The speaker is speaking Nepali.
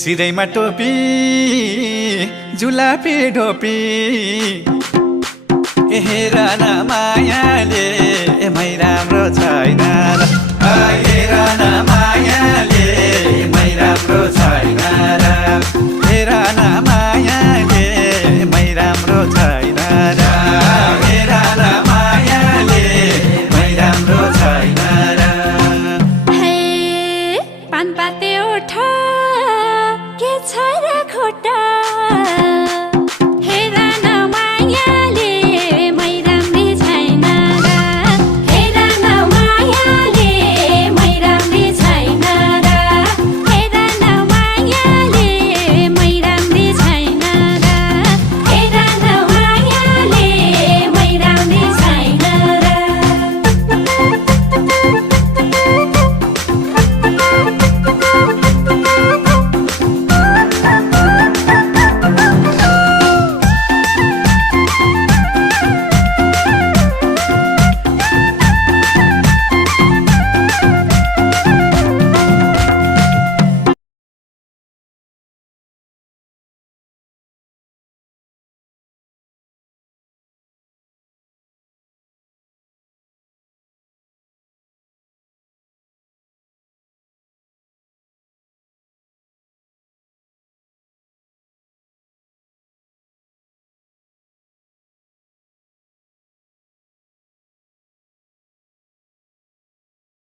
सिधैमा टोपी जुलापी ढोपी हेर न मायाले मै राम्रो छैन र हेर न मायाले मै राम्रो छैन र हेर न मायाले मै राम्रो छैन र हेर न मायाले मै राम्रो छैन र हे पानपाते उठ के छ र खुट्टा